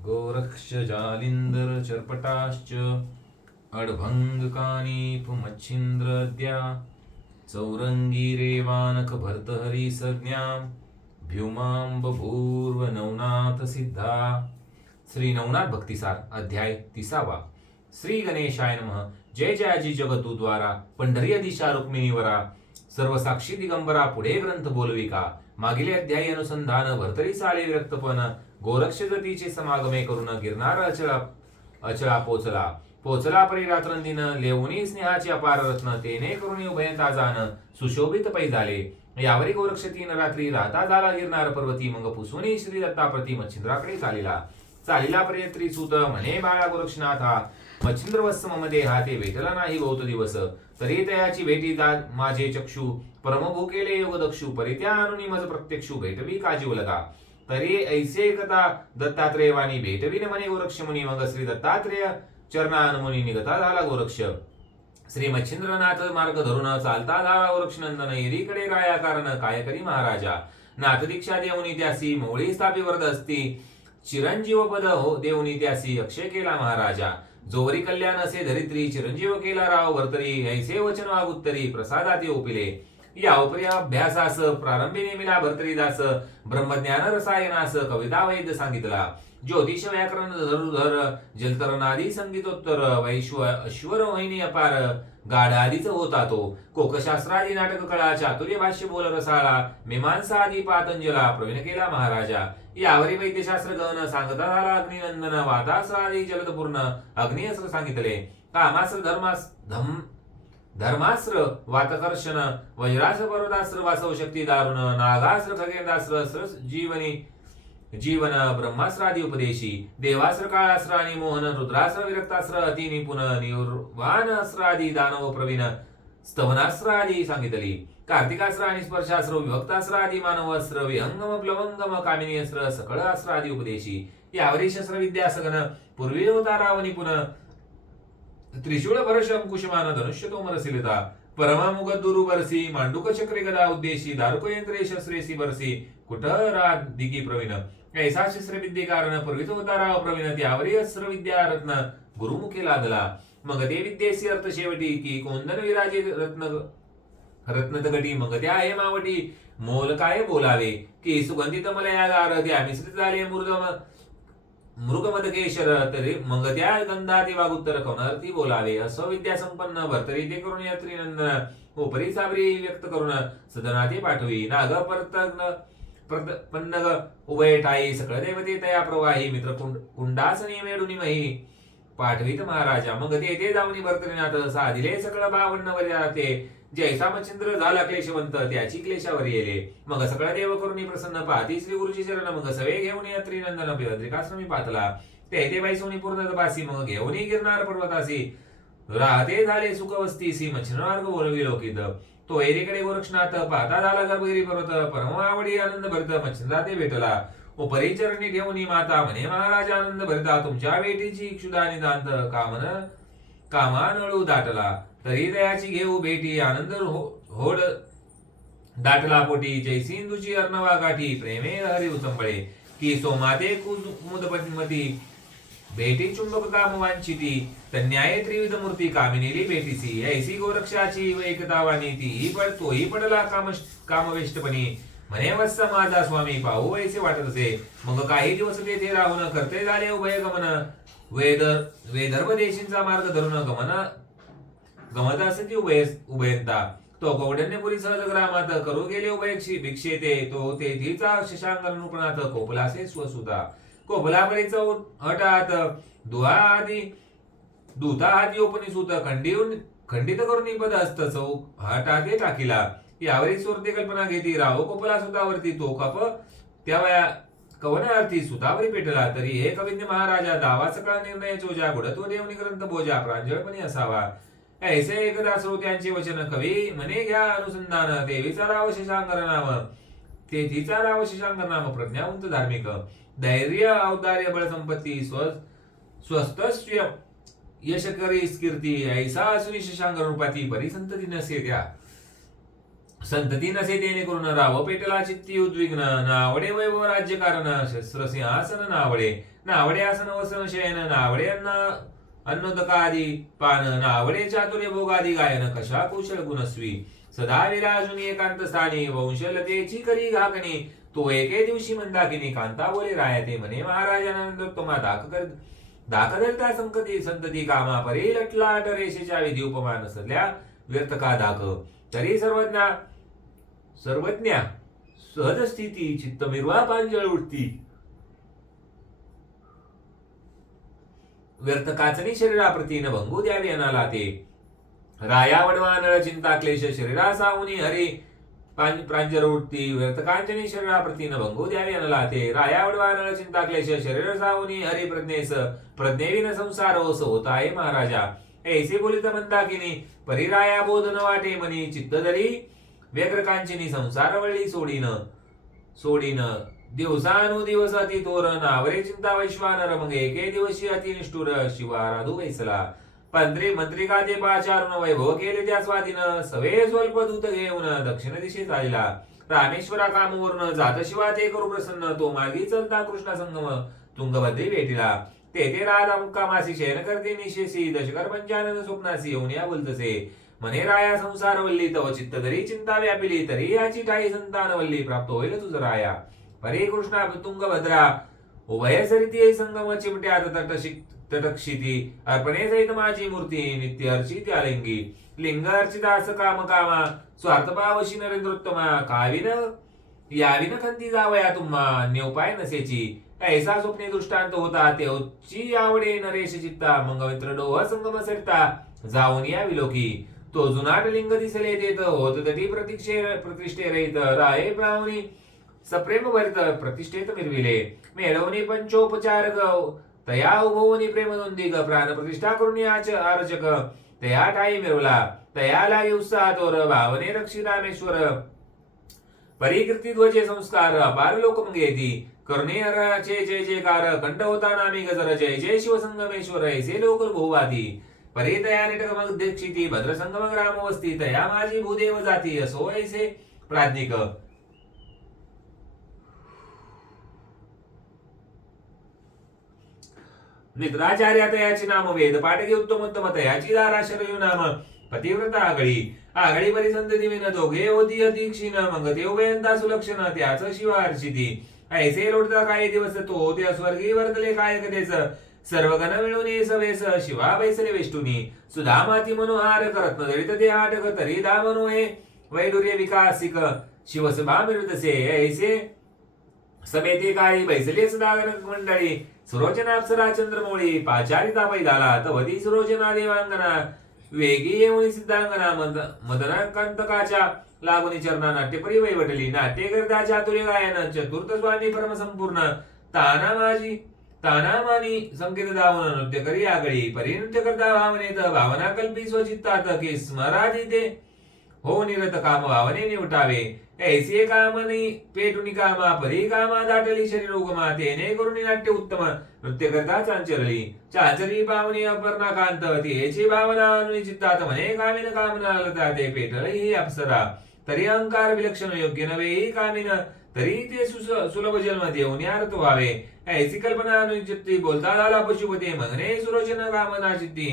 गोरक्ष जालिंदर चर्पटाश्च अड्भङ्गकानीपमच्छिन्द्रद्या चौरङ्गी रेवानक भर्तहरी संज्ञा सिद्धा श्री नवनाथ भक्तिसार अध्याय तिसावा। श्री गणेशाय नमः। जय जयाजी जगतू द्वारा। पंढरी दिशा रुक्मिणीवरा सर्व साक्षी दिगंबरा पुढे ग्रंथ बोलविका। मागील अध्यायी अनुसंधान भरतरी साले विरक्तपण गोरक्ष गतीचे समागमे करून गिरनार अचळा अचळा पोचला. पोचला परी रात्रंदिन लेवणी स्नेहाचे अपार रत्न तेने करून उभयता जाण सुशोभित पै झाले. यावरी गोरक्ष तीन रात्री राहता झाला गिरनार पर्वती मग पुसुनी श्री दत्ताप्रती मच्छिंद्राकडे चालिला. चालिला पर्यत्री सुत म्हणे बाळा गोरक्षनाथा मच्छिंद्र वत्सम मम देहा ते भेटला नाही बहुत दिवस. तरी तयाची भेटी जात माझे चक्षु परमभू केले योग दक्षु परित्या अनुनी मज प्रत्यक्षु भेटवी काजीव लगा तरी ऐसे एकदा दत्तात्रेय वाणी भेटविन म्हणे गोरक्ष मुनी मग श्री दत्तात्रेय चरणान मुनी निगता झाला गोरक्ष. श्री मच्छिंद्रनाथ मार्ग धरून चालता झाला गोरक्ष नंदन एरीकडे राया कारण काय करी महाराजा. नाथ दीक्षा देवनी त्यासी मोळी स्थापी वरद असती चिरंजीव पद हो देऊनी त्यासी अक्षय केला महाराजा. जोवरी कल्याण असे धरित्री चिरंजीव केला राव भरतरी ऐसे वचन वागुत्तरी प्रसादाते ओपिले या अभ्यासास प्रारंभी नेमिला भरतरीदास ब्रह्मज्ञान रसायनास कविता वैद्य सांगितला. ज्योतिष व्याकरण धरुधर जलतरणादी संगीतोत्तर वैश्व अश्वर अपार गाढ आदीच होता तो. कोकशास्त्रादी नाटक कळा चातुर्य भाष्य बोल रसाळा मीमांसा आदी पातंजला प्रवीण केला महाराजा. यावरी वैद्यशास्त्र गहन सांगता झाला अग्निनंदन वातास्त्र आदी जलदपूर्ण अग्निअस्त्र सांगितले. कामास्त्र धर्मास धम धर्मास्त्र वातकर्षण वज्रास्त्र पर्वतास्त्र वासव शक्ती दारुण नागास्त्र खगेंद्रास्त्र जीवनी जीवन ब्रह्मास्त्रादी उपदेशी देवास्त्र काळास्त्र आणि मोहन रुद्रास्त्र विरक्तास्त्र अति निपुण निर्वाण अस्त्र दानव प्रवीण स्तवनास्त्र आदी सांगितली कार्तिकास्त्र आणि स्पर्शास्त्र विभक्तास्त्र आदी मानव अस्त्र विहंगम प्लवंगम कामिनी अस्त्र सकळ अस्त्र आदी उपदेशी यावरी शस्त्र विद्या सगन पूर्वी होता राव निपुण त्रिशूळ भरश अंकुशमान धनुष्य तोमर सिलिता परमामुग दुरु बरसी मांडुक चक्रे गदा उद्देशी दारुक यंत्रे प्रवीण ऐसा शस्त्र कारण पूर्वीच होता प्रवीण त्यावरी अस्त्र विद्या रत्न गुरुमुखी लादला मग ते विद्येसी अर्थ शेवटी की कोंदन विराजे रत्न रत्नतगटी मग त्या आहे मावटी मोल काय बोलावे। की सुगंधित मलयागार त्या मिश्रित झाले मृदम मृगमदकेशर तरी मग त्या गंधाती वागुत्तर कवनार्थी बोलावे असं विद्यासंपन्न भरतरी ते करून यात्री नंदन उपरी साबरी व्यक्त करून सदनाते पाठवी नाग परतग्न पन्नग उभय ठाई सकळ देवते तया प्रवाही मित्र कुंड कुंडासनी मेडुनी मही पाठवीत महाराजा मग ते ते जाऊनी भरतरीनाथ साधिले सकळ बावन्न ते जैसा मच्छिंद्र झाला क्लेशवंत त्याची क्लेशावर येले. मग सगळा देव करून प्रसन्न पाहती श्री गुरुची चरण मग सवे घेऊन या त्रिनंदन भद्रिकाश्रमी पातला. ते ते बाई सोनी पूर्ण तपासी मग घेऊन गिरणार पर्वतासी. राहते झाले सुखवस्ती सी मच्छिंद्रमार्ग बोलवी लोकित. तो एरीकडे गोरक्षनाथ पाहता झाला गर्भगिरी पर्वत. परमावडी आनंद भरत मच्छिंद्रा ते भेटला ओ परिचरणी ठेवणी माता म्हणे महाराज आनंद भरता. तुमच्या बेटीची क्षुदा निदांत कामन कामानळू दाटला. तरी दयाची घेऊ भेटी आनंद हो- होड दाटला पोटी जयसिंधूची अर्णवा गाठी प्रेमे हरी उतंबळे की सोमाते कुमुदपती भेटी चुंबक काम वांछिती तन्याय त्रिविध मूर्ती कामिनेली भेटीसी ऐसी गोरक्षाची व एकता वाणी तीही पड तोही पडला काम कामवेष्टपणी म्हणे वत्स माझा स्वामी पाहू ऐसे वाटत असे मग काही दिवस तेथे राहून करते झाले उभय गमन वेद वेदर्भ देशींचा मार्ग धरून गमन गमत असती उभय उभयंता तो कौंडण्यपुरी सहज ग्रामात करू गेले उभयक्षी भिक्षेते तो. तेथीचा शशांक अनुपणात कोपलासे स्वसुता चौ हटात दुहा आदी दूता आदी ओपनी सुत खंडित करून पद असत चौक हटाते टाकीला. यावरी सुरते कल्पना घेती राहो कोपला सुतावरती तो कप त्या वया कवनार्थी सुतावरी पेटला. तरी हे कविज्ञ महाराजा दावा सकळा निर्णय चोजा. गुडतो देवनी ग्रंथ बोजा. प्रांजळपणे असावा. ऐसे एकदा श्रोत्यांची वचन कवी म्हणे घ्या अनुसंधान ते विचाराव शशांकर नाम ते तिचाराव शशांकर नाम प्रज्ञावंत धार्मिक. धैर्य औदार्य बळ संपत्ती स्व स्वस्तस्य यशकरी कीर्ती ऐसा असुनी शशांकर रूपाती परिसंतती नसे त्या संतती नसे देणे करून राव पेटला चित्ती उद्विग्न. नावडे वैभव राज्यकारण शस्त्र सिंहासन नावडे. नावडे आसन वसन शयन. नावडे अन्न अन्नोदकादी पान नावडे चातुर्य भोगादी गायन कशा कुशल गुणस्वी। सदा विराजून एकांत स्थानी वंशलतेची करी घाकणी। तो एके दिवशी मंदाकिनी कांता बोले रायते म्हणे महाराजानंद तुम्हा दाख कर दाखदलता संकती संतती कामा परी लटला रेषेच्या विधी उपमान सदल्या व्यर्थ का दाख। तरी सर्वज्ञा सर्वज्ञा सहज स्थिती चित्त मिरवा पांजळ उठती व्यर्थ काचणी शरीराप्रती न भंगू द्यावी अनाला ते. राया वडवा नळ चिंता क्लेश शरीरा सावनी हरी प्रांजर उठती व्यर्थ कांचनी शरीराप्रती न भंगू द्यावी अनला ते. राया वडवा नळ चिंता क्लेश शरीर सावनी हरी प्रज्ञेस प्रज्ञेविन संसार ओस होता आहे महाराजा ऐसे बोलित मंदाकिनी परिराया बोध न वाटे मनी चित्त धरी व्यग्र कांचिनी संसार वळली सोडीन सोडीन. दिवसानुदिवस अति तोरण आवरे चिंता वैश्वानर मग एके दिवशी अति निष्ठुर शिवाराधू वैसला। पंत्री मंत्रिका ते पाचारून वैभव केले त्या स्वाधीन सवे स्वल्प दूत घेऊन दक्षिण दिशे चालला। रामेश्वरा कामवरून जात शिवा ते करू प्रसन्न तो मागी चलता कृष्णा संगम तुंगभद्री भेटिला। तेथे राधा मुक्कामासी शयन करते निशेसी दशकर पंचानन स्वप्नासी येऊन या बोलतसे। मने राया संसार वल्ली तव चित्त तरी चिंता व्यापिली तरी याची ठाई संतान वल्ली प्राप्त होईल तुझ राया। परे कृष्णा तुंगभद्रा उभय सरिती संगम चिमटे तटशी तटक्षिती अर्पणे सहित माझी मूर्ती नित्य अर्चित आलिंगी लिंग अर्चितास काम कामा स्वार्थ पावशी नरेंद्रोत्तमा काविन याविन खंती जावया तुम्हा अन्य उपाय नसेची ऐसा स्वप्ने दृष्टांत होता तेवची आवडे नरेश चित्ता मग मित्र डोह संगम सरिता जाऊन या विलोकी तो जुनाट लिंग दिसले देत होत तटी प्रतीक्षे प्रतिष्ठे रहित राये ब्राह्मणी सप्रेम वरित प्रतिष्ठेत मिरविले मेळवणी पंचोपचार गव तया उभवनी प्रेम नोंदिग प्राण प्रतिष्ठा करून याच आरचक तया ठाई मिरवला तया लागे उत्साहातोर भावने रक्षी रामेश्वर परिकृती ध्वजे संस्कार अपार लोक मंगेती करुणे हराचे जय जयकार कंठ होता नामी गजर जय जय शिवसंगमेश्वर ऐसे लोक भोवाती परे तया निटक मग दीक्षिती भद्र संगम ग्राम वस्ती तया माझी भूदेव जाती असो ऐसे प्राज्ञिक मित्राचार्या तयाची नाम वेद पाठके उत्तम उत्तम तयाची नाम पतिव्रता आगळी आगळी परिसंतती विन दोघे होती अधीक्षिण मग ते उभयंता सुलक्षण त्याच शिवार्षिती. ऐसे लोटता काय दिवस तो त्या स्वर्गी वर्तले काय कधेच सर्वगण मिळून सवेस शिवा बैसले वेष्टुनी सुधा माती मनोहार करत्न दरित ते हाटक तरी दा मनो हे वैडुर्य विकासिक. शिवसभा मिळतसे ऐसे समेते काळी बैसले सुधागण मंडळी. सुरोचना अप्सरा चंद्रमौळी पाचारिता पैदाला तवती सुरोचना देवांगना वेगी येऊन सिद्धांगना मदनाकांतकाच्या लागुनी चरणा नाट्यपरी वैवटली नाट्य करता चातुर्य गायन चतुर्थ स्वामी परम संपूर्ण ताना माझी ताना मानी संकेत दावून नृत्य करी आगळी परिनृत्य करता भावनेत भावना कल्पी स्वचित्तात की स्मराधी ते हो निरत काम भावने निवटावे ऐसे कामनी पेटुनी कामा परी कामा दाटली शरीर उगमा तेने करुणी नाट्य उत्तम नृत्य करता चांचरली चांचरी पावनी अपर्णा कांत तेची भावना अनुचित्तात म्हणे कामिन कामना लता ते पेटली ही अप्सरा. तरी अहंकार विलक्षण योग्य नव्हे ही कामिन तरी ते सुलभ जन्म देऊन अर्थ व्हावे. ऐसी कल्पना अनुचित्ती बोलता झाला पशुपती म्हणणे सुरोचन कामना चित्ती.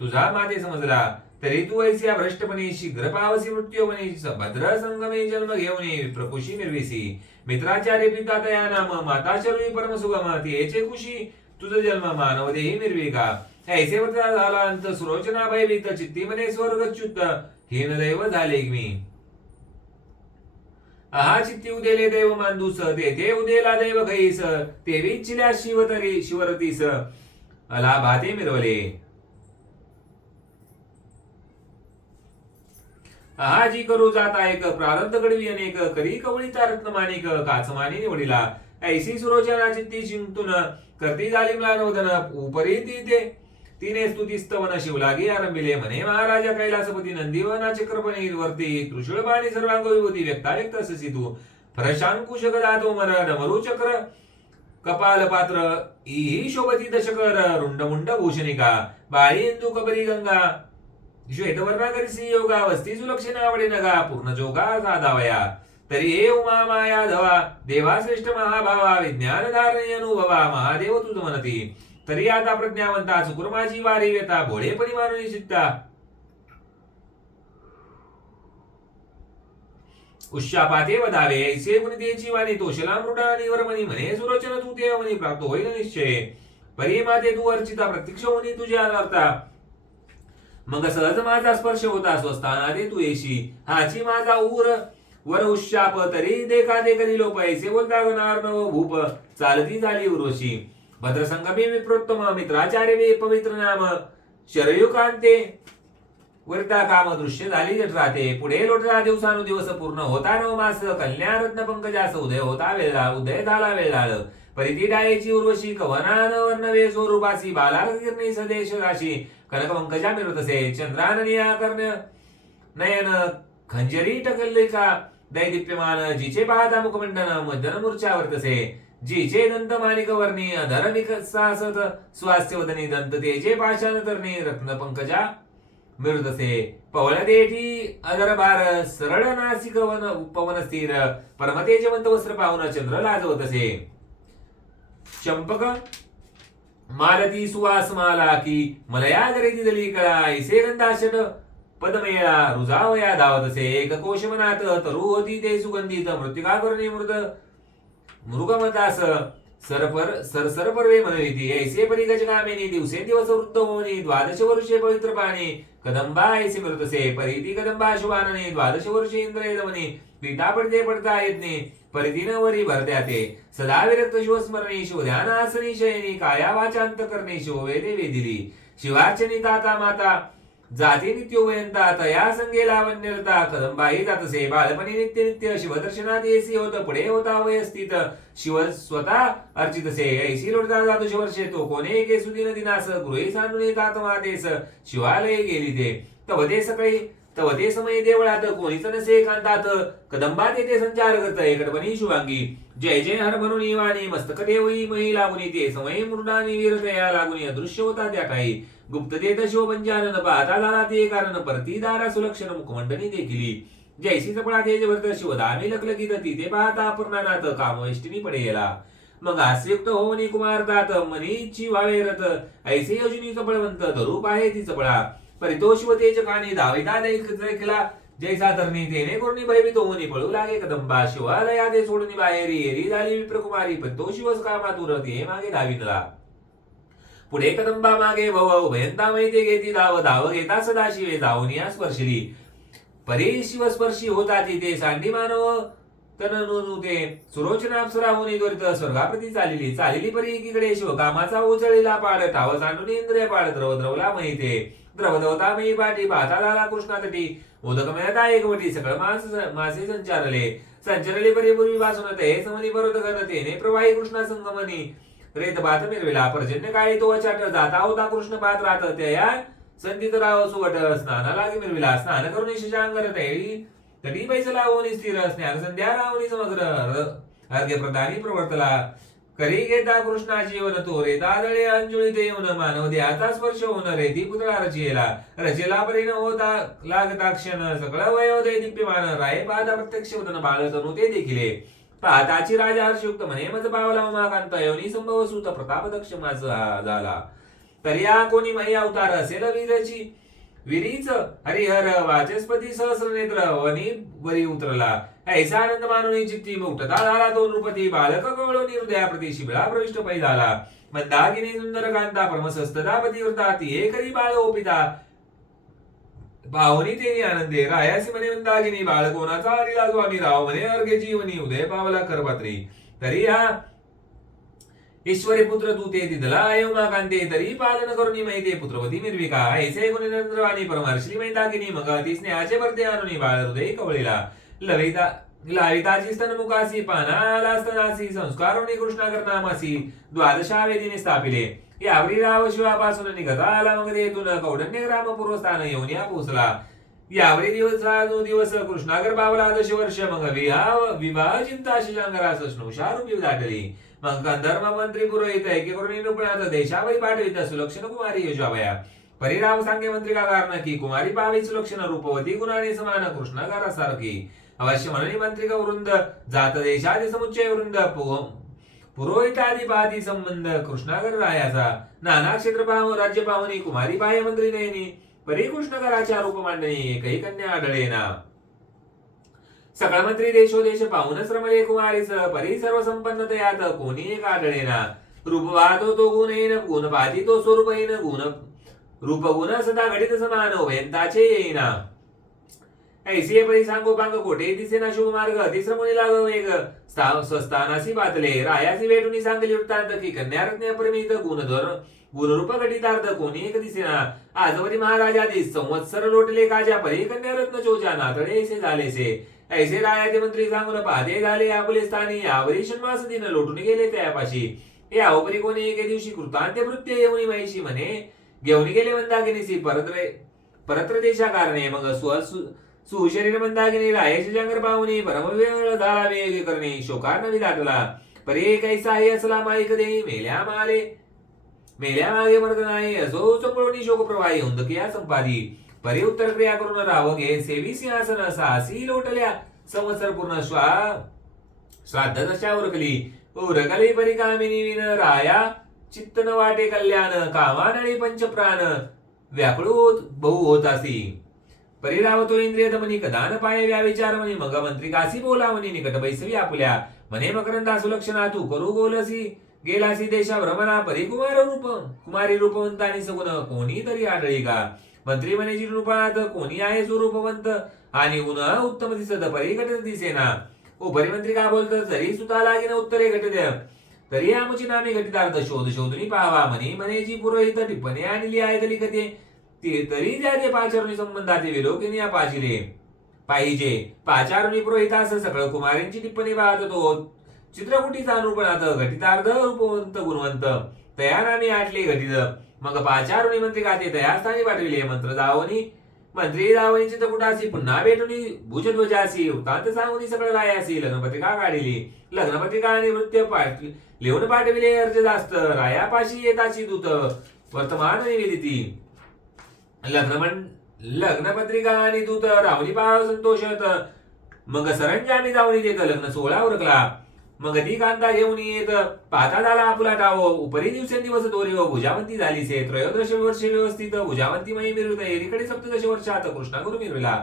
तुझा माते समजला तरी तू ऐसी भ्रष्टपणे शीघ्र पावसी भद्र संगमे जन्म घेऊन प्रकुशी निर्विसी. मित्राचार्य पिता तया नाम माता चरवी परम सुगम तेचे कुशी तुझ जन्म मानव देही निर्विका ऐसे व्रता झाला अंत सुरोचना भयभीत चित्ती म्हणे स्वर्गच्युत हीन दैव झाले मी. आहा चित्ती उदेले देव मांदूस ते उदेला देव गैस तेवी चिल्या शिवतरी शिवरतीस. अला भाते मिरवले. हा जी करू जाता एक प्रारब्ध घडवी अनेक करी कवळीचा काच मानी निवडिला ऐसी सुरोचना चित्ती चिंतून करती झाली म्लानोदन उपरी ती ते. तिने स्तुती स्तवन शिवलागी आरंभिले म्हणे महाराजा कैलासपती नंदीवना चक्रपणी वरती त्रिशूळबाणी सर्वांग विभूती व्यक्ता व्यक्त ससी तू. प्रशांकुश गदा तोमर नमरू चक्र. कपाल पात्र ई शोभती दशकर रुंड मुंड भूषणिका. बाळी इंदू कबरी गंगा. श्वेतवर्णा करिसी योगा वस्ती सुलक्षण आवडे नगा पूर्ण जोगा साधावया तरी हे उमा माया धवा देवा महाभावा विज्ञान धारणी अनुभवा महादेव तुझ म्हणती तरी आता प्रज्ञावंता चुकुर्माची वारी व्यता भोळेपणी मानुनी चित्ता उश्चापाते वदावे ऐसे गुणितेची वाणी तोषला मृडा निवर्मणी म्हणे सुरोचन तू ते म्हणी प्राप्त होईल निश्चय परी माते तू अर्चिता प्रत्यक्ष होणी तुझ्या अनर्था मग सहज माझा स्पर्श होता स्वस्थाना दे तू येशी. हाची माझा उर वर उशाप तरी देखा दे कधी लोप ऐसे बोलता गणार नव भूप. चालती झाली उरोशी. भद्रसंगमी विप्रोत्तम मित्राचार्य वे पवित्र नाम. शरयुकांते वरिता काम दृश्य झाली राहते पुढे लोटला दिवसानुदिवस पूर्ण होता नव मास. कल्याण रत्न पंकजास उदय होता वेळा उदय झाला वेळाळ परिती डायेची उर्वशी कवनान वर्णवे स्वरूपासी. बाला किरणी सदेश राशी. कनक पंकजा चंद्राननी चंद्राननिया कर्ण नयन खंजरी टकल्लिका दैदिप्यमान जिचे पाहता मुखमंडन मदन मूर्छा वर्तसे जिचे दंत माणिक वर्णी अधर निकसासत स्वास्थ्य वदनी दंत तेजे पाषाण तरणी रत्न पंकजा मिरुदसे पवळ देठी अधर बार सरळ नासिक वन पवन स्थिर परमतेजवंत वस्त्र पाहुन चंद्र लाजवतसे. चंपक मालती सुवास माला की मलया गरेदी दली कळा ऐसे गंधाशट पदमेळा रुजावया धावतसे एक कोश मनात तरु होती ते सुगंधित मृत्तिका करणे मृत मृगमतास सरपर सरसर पर्वे म्हणविती ऐसे परिगज गजगामिनी दिवसे दिवस वृद्ध होणे द्वादश वर्षे पवित्र पाणी कदंबा ऐसे मृतसे परिती कदंबा शुभानने द्वादश वर्षे इंद्र दमनी पिता पडते पडता यज्ञे परितीन वरी भरत्या ते सदा विरक्त शिवस्मरणी शिवध्यानासनी शयनी काया वाचांत करणे वेदे वेदिली. शिवार्चनी ताता माता जाती नित्यो वयंता तया संगे लावण्यलता कदंबाही जातसे बालपणी नित्य नित्य शिवदर्शनात येसी होत पुढे होता वय स्थित शिव स्वतः अर्चितसे ऐसी लोटता जातो शिवर्षे तो कोणे एके सुदिन दिनास गृही सांडून येतात मातेस शिवालय गेली ते तव ते सकाळी तव ते समय देवळात कोणीच नसे एकांतात. कदंबा तेथे संचार करत एकटपणी शुभांगी जय जय हर म्हणून वाणी मस्तक देवई मही लागुनी ते समय मृडानी वीरतया लागुनी अदृश्य होता त्या काही. गुप्त देत शिवपंचानन पाहता झाला ते कारण परतीदारा सुलक्षण मुखमंडनी देखिली. जैसी चपळा तेज भरत शिवदामी लकलकीत तिथे पाहता अपूर्णानाथ कामवेष्टिनी पडेला मग हास्ययुक्त होवनी कुमारतात मनीची व्हावे रथ ऐसे योजनी चपळवंत धरूप आहे ती चपळा परितोष व तेज कानी धाविता देखला जैसा तरणी तेने कोणी भयभीत होऊनी पळू लागे कदंबा शिवालया ते सोडून बाहेरी एरी झाली विप्रकुमारी परितोष शिवस कामातुर ते मागे धावितला पुढे कदंबा मागे भव भयंता मैते घेती धाव धाव घेता सदाशिवे शिवे धावनिया स्पर्शिली. परी शिवस्पर्शी होता तिथे सांडी मानव तननु ते सुरोचना अप्सरा होणे त्वरित स्वर्गाप्रती चालिली. चालिली परी एकीकडे शिव कामाचा उचळीला पाड टाव सांडून इंद्रिय पाड द्रव द्रवला महिते द्रवदवता मयी पाठी पाहता झाला कृष्णा तटी उदक एकवटी सकळ मास मासे संचारले. संचरले परिपूर्वी वाचून ते समनी बरोद घनतेने प्रवाही कृष्णा संगमनी. रेत बात मिरविला पर्जन्य काळी तो अचाट जाता होता कृष्ण पात राहत त्या संधित राव सुवट स्नाना लागे मिरविला. स्नान करून शशांगर तैळी तटी पैसे लावून स्थिर स्नान संध्या लावून समग्र अर्घ्य प्रदानी प्रवर्तला. करी घेता कृष्णाची येऊन तो रे दळे अंजुळी देऊन मानव देहाचा स्पर्श होऊन रेती पुतळा रचिला. रचेला परिणाम होता लागता क्षण सगळं वयो दे दिप्यमान. राय पाद प्रत्यक्ष वदन बाळ तनु ते देखिले पाहताची राजा हर्षयुक्त म्हणे मज पावला उमाकांत योनी संभव सुत प्रताप दक्ष माझ झाला. तरी या कोणी मही अवतार असेल वीरची? विरीच हरिहर वाचस्पती सहस्र नेत्र वनी वरी उतरला. ऐसा आनंद मानून चित्ती मुक्तता झाला तो नृपती बालक कवळून हृदया प्रति शिबिळा प्रविष्ट पै झाला मंदागिनी सुंदर कांता परमसस्तदा पतिव्रता ती एकरी बाळ ओपिता. पाहुनी तेनी आनंदे रायासी म्हणे मंदागिनी बाळ कोणाचा आदिला स्वामी राव म्हणे अर्घे जीवनी उदय पावला करपात्री तरी हा ईश्वरी पुत्र तू ते तिथला अयोमा कांते तरी पालन करून माहिती पुत्रवती निर्विका ऐसे गुणी नंद्रवाणी परमर्शली मैदाकिनी मग ती स्नेहाचे परते आणून बाळ हृदय कवळीला. लविता लाविताची मुखासी पानालास्तनासी स्तनासी संस्कारोनी कृष्णाकरनामासी द्वादशा वेदीने स्थापिले. यावरी राव शिवापासून निघता आला मग तेथून कौडण्य ग्राम पूर्वस्थान येऊन या पोचला यावरी दिवस जो दिवस कृष्णागर बावला दश वर्ष मग विवाह विवाह चिंता शिजांगरास स्नुषारूपी दाटली. मग गंधर्व मंत्री पुरोहित एके करून निरूपणात देशावरी पाठवित सुलक्षण कुमारी योजावया परिराव सांगे मंत्री का कारण की कुमारी पावी सुलक्षण रूपवती गुणाने समान कृष्णागारासारखी. अवश्य मननिमंत्रिक वृंद जात देशादी समुच्चय वृंद पु- पुरोहितादी संबंध कृष्णागर रायाचा नाना क्षेत्र पाहून राज्य पाहुनी कुमारी बाह्य मंत्री नयनी। परी कृष्णकराच्या रूप मांडणी एकही कन्या आढळेना। सकळ मंत्री देशोदेश पाहूनच रमले कुमारीच परी सर्व संपन्न तयात कोणी एक आढळेना। रूप वाहतो तो गुण येईन गुण पाहती तो स्वरूप येईन गुण रूप गुण सदा घटित समान वेंताचे येईना। ऐसे परी सांगो पांग कोठे? दिसेना शुभ मार्ग तिसर मुनी लाग वेग. स्वस्तानासी बातले रायासी भेटून सांगली उठतात की कन्यारत्न प्रमित गुणधर गुणरूप घटितार्थ कोणी एक दिसेना. आजवरी महाराजादी संवत्सर लोटले काजा परी कन्यारत्न चोचा नातळे ऐसे झालेसे ऐसे रायाचे मंत्री सांगून पाहते झाले आपले स्थानी यावरी षण्मास दिन लोटून गेले त्यापाशी. या उपरी कोणी एके दिवशी कृतांत्य वृत्य येऊनी महिषी म्हणे. घेऊन गेले मंदाकिनीसी परत्र परत्र देशा कारणे मग स्व सुशरीर मंदागिनी रायश जंगर पाहुणे परमवेळ झाला वेग करणे शोकार नवी दाटला. परे कैसा आहे असला माईक दे मेल्या माले मेल्या मागे मरत नाही असो चपळून शोक प्रवाही हुंदकिया संपादी. परी उत्तर क्रिया करून राव घे सेवी सिंहासन साहसी लोटल्या संवत्सर पूर्ण श्वा श्राद्ध दशा उरकली. उरकली परिकामिनी विन राया चित्त न वाटे कल्याण कामानळी पंचप्राण. व्याकुळ बहु होत असी. परिरावतो इंद्रिय दमनी कदान पाय व्या विचार म्हणे मग मंत्री कासी बोलावणी निकट बैसवी आपल्या. म्हणे मकरंदा सुलक्षणा तू करू बोलसी गेलासी देशा भ्रमणा परी कुमार रूप कुमारी रूपवंतानी सगुण कोणी तरी आढळी का मंत्री म्हणे रूपात कोणी आहे जो रूपवंत? आणि उन उत्तम दिसत परिघट घटत दिसेना. ओ परिमंत्री का बोलत जरी सुता लागेन उत्तरे घटत. तरी आमची नामे घटितार्थ शोध शोधनी पाहावा म्हणे म्हणे पुरोहित टिप्पणी आणली आहे तरी कधी ते तरी त्या ते पाचारुणी संबंधाचे विलोकिनी या पाचिले पाहिजे. पाचारुणी पुरोहितास सगळं कुमारींची टिप्पणी पाहत. होतो चित्रकुटीचा अनुपणात घटितार्ध रूपवंत गुणवंत तयाराने आटले घटित. मग पाचारुणी मंत्री का ते स्थानी पाठविले? मंत्र जावनी मंत्री जावनी चित्रकुटासी पुन्हा भेटूनी भुजध्वजासी वृत्तांत सांगूनी सगळं रायासी लग्नपत्रिका काढिली. लग्नपत्रिका आणि नृत्य पाठ लिहून पाठविले अर्ज जास्त रायापाशी येताची दूत. वर्तमान निवेदिती. लग्न लग्नपत्रिका आणि तू तर रावणी पाव संतोष मग सरंजामी जाऊन देत लग्न सोहळा उरकला. मग ती कांता घेऊन येत. पाता झाला आपुला टावो उपरी दिवसेंदिवस दोरी व भुजावंती झाली से. त्रयोदश वर्ष व्यवस्थित. भुजावंती मयी मिरवित. एरीकडे सप्तदश वर्षात कृष्णागुरु मिरविला.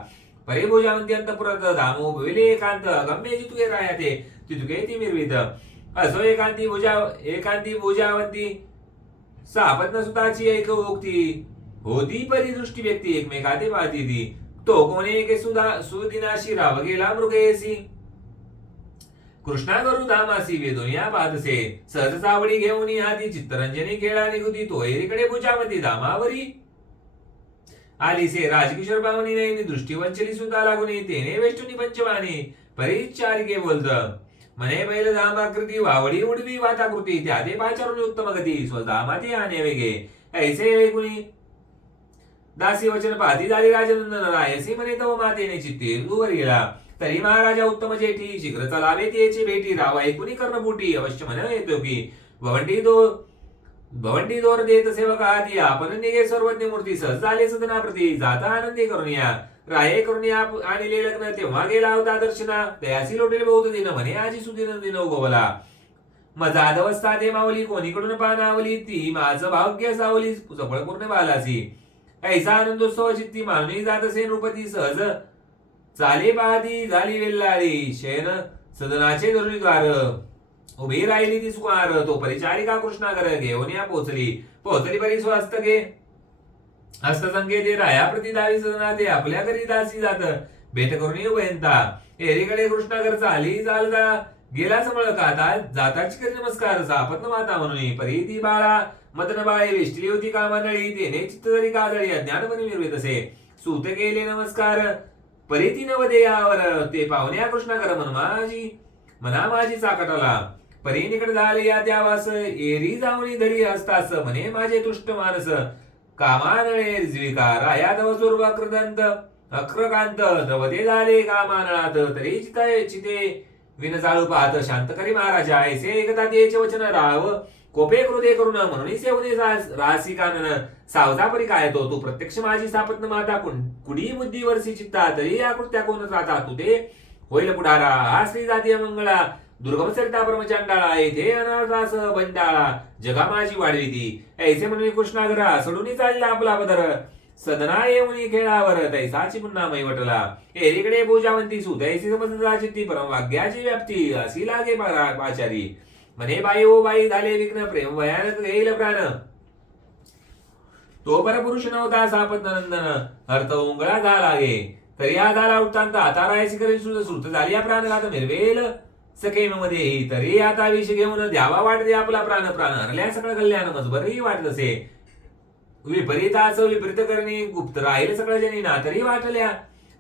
परे भुजावंती अंतपुरात. धामो भविले एकांत. गम्य जितुके राहते तितुके ती मिरवित. असो एकांती भुजा एकांती भुजावंती. सापत्न सुताची एक उक्ती. होती परिदृष्टी व्यक्ती एकमेकाते पाहती ती. तो कोणी एके सुधा सुदिनाशी राव गेला मृगयसी कृष्णा करू धामासी वेदोनिया पादसे. सहज चावडी घेऊन हाती चित्तरंजनी खेळा निघुती. तो एरीकडे भुजामती धामावरी आलीसे राजकिशोर भावनी नाही दृष्टी वंचली सुद्धा लागून. तेने वेष्टुनी पंचवाणी. परिचारिके बोलत मने बैल धामाकृती वावडी उडवी वाताकृती. त्या ते पाचारून उत्तम गती. स्वधामाती आणे वेगे. ऐसे ऐकुनी दासी वचन पाहती झाली राजनंदन रायसी म्हणे तव मातेने चित्ते दूवर गेला. तरी महाराजा उत्तम जेठी शीघ्र चलावे त्याची भेटी रावा ऐकुनी कर्णपुटी अवश्य म्हण येतो की. भवंडी दो भवंडी दोर देत सेवक आधी आपण निघे सर्वज्ञ मूर्ती सहज झाले सदनाप्रती जाता आनंदी करून या राये करून या आणि लग्न तेव्हा गेला होता दर्शना. दयासी लोटेल बहुत दिन म्हणे आजी सुदिन दिन गोवला मजा अवस्था ते मावली कोणीकडून पानावली ती माझं भाग्य सावली सफळ पूर्ण बालासी ऐसा आनंदोत्सव चित्ती मानवी जात असे नृपती सहज. चाले पाहती झाली वेल्लाळी शयन सदनाचे द्वार उभी राहिली ती सुकुमार तो परिचारिका कृष्णागर घेऊन या पोचली. पोचली परी स्वहस्तके. हस्तसंगे ते राया प्रति दावी सदना ते आपल्या घरी दासी जात. भेट करून येऊ बहिणता एरीकडे कृष्णागर आली चालता. गेला समळ काता जाताची करी नमस्कार सापत्न माता म्हणून परी ती बाळा. मदन बाळे वेष्टली होती कामानळी तेने चित्त तरी काजळी अज्ञानपणे मिरवीत असे. सूत केले नमस्कार. परी नवदेयावर ते पाहुण्या कृष्णाकर मन माझी मना माझी चाकटाला परीनिकडे झाले या त्यावास एरी जावणी धडी असतास म्हणे माझे तुष्ट मानस. कामानळे रिजविका राया स्वरूप अक्रदंत अक्रकांत द्रवते झाले कामानळात तरी चिताय चिते विन जाळू पाहत शांत करी महाराजा ऐसे एकदा देचे वचन राव कोपे कृदे करून म्हणून सेवने रासिकानन सावजा परी काय तो? तू प्रत्यक्ष माझी सापत्न माता कुण? कुडी बुद्धीवरसी चित्ता तरी या कृत्या कोण राहता? तू ते होईल पुढारा. हा श्री जातीय मंगळा. दुर्गम सरिता ब्रह्मचांडाळा येथे अनाथास बंडाळा. जगा माझी वाढवी ती. ऐसे म्हणून कृष्णागरा. सोडून चालला आपला पदर. सदना येऊनी खेळावर तैसाची पुन्हा मैवटला एरीकडे पूजावंती सु तैसी समजता चित्ती परम वाग्याची व्याप्ती अशी लागे पा- पाचारी. म्हणे बाई ओ बाई झाले विघ्न प्रेम भयानक येईल प्राण. तो परपुरुष नव्हता सापत नंदन. अर्थ उंगळा झाला गे तरी हा झाला वृत्तांत. आता राहायची करी सुद्धा श्रुत झाली या प्राणघात मिरवेल. सकेममध्ये तरी आता विष घेऊन द्यावा वाटते आपला प्राण. प्राण हरल्या सगळं कल्याण मजबरही वाटत असे. विपरीताच विपरीत करणे गुप्त राहील सगळं जनी ना तरी वाटल्या.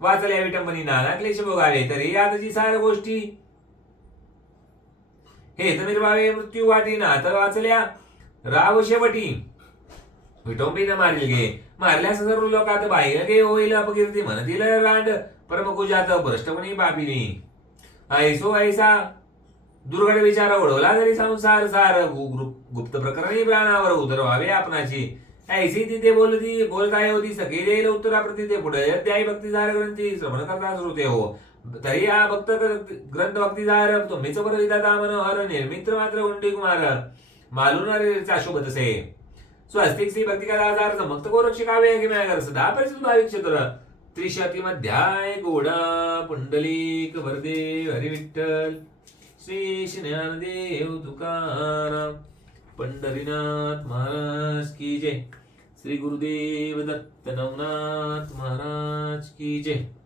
वाचल्या विटंबनी नाना क्लेश भोगावे तरी आताची सार गोष्टी. हे तर निर्वावे मृत्यू वाटी ना तर वाचल्या. राव शेवटी. विटोंबीनं मारील गे मारल्या सर्व लोकात बाहेर गे होईल अपकीर्ती म्हणतील रांड परमकुजात भ्रष्टपणी पापिनी ऐसो ऐसा. दुर्घड विचार ओढवला जरी संसार सार गुप्त प्रकरणी प्राणावर उतरवावे आपणाची. ऐसी तिथे बोलती बोलताय होती सखी देईल उत्तराप्रती ते पुढे. त्याही भक्तीदार ग्रंथी श्रवण करता श्रोते हो. तरी हा भक्त ग्रंथ भक्तीदार तुम्हीच बरविता मनोहर निर्मित्र मात्र उंडी कुमार. मालून शोभत असे स्वस्तिक श्री भक्ती कला आधार समक्त गोरक्षिकावे किम्यागर सदा परिचित भाविक क्षेत्र. त्रिशती मध्याय गोडा पुंडलिक वरदे हरिविठ्ठल श्री ज्ञानदेव तुकाराम पंढरीनाथ महाराज की जय. श्री गुरुदेव दत्त नवनाथ महाराज की जय.